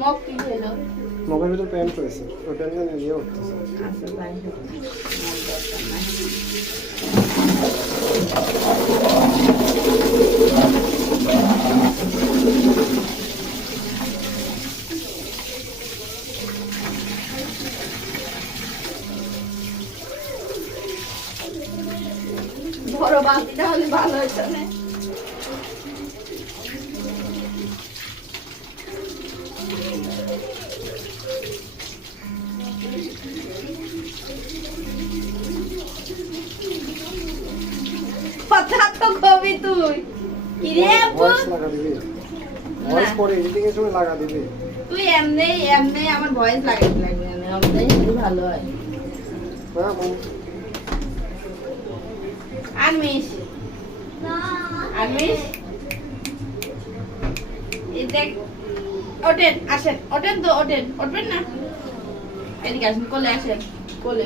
Mug কি হলো? মগের ভিতর প্যান্ট রয়েছে, ওটা নিয়ে নিয়ে উঠতেছে। আচ্ছা তাই হোক, মগ দরকার নাই। বড় বালতিটা হলে ভালো হতো না? কথা তো কবি তুই কি রে আপু? ভয়েস লাগা দিবি, ভয়েস পরে এডিটিং এর সময় লাগা দিবি। তুই এমনি এমনি আমার ভয়েস লাগাইতে লাগবে না, আমাদের ভালো হয়। হ্যাঁ বল। আনমিশ আনমিশ এই দেখ, ওঠেন আসেন, ওঠেন তো, ওঠেন, উঠবেন না? এদিকে আসেন, কোলে আসেন, কোলে।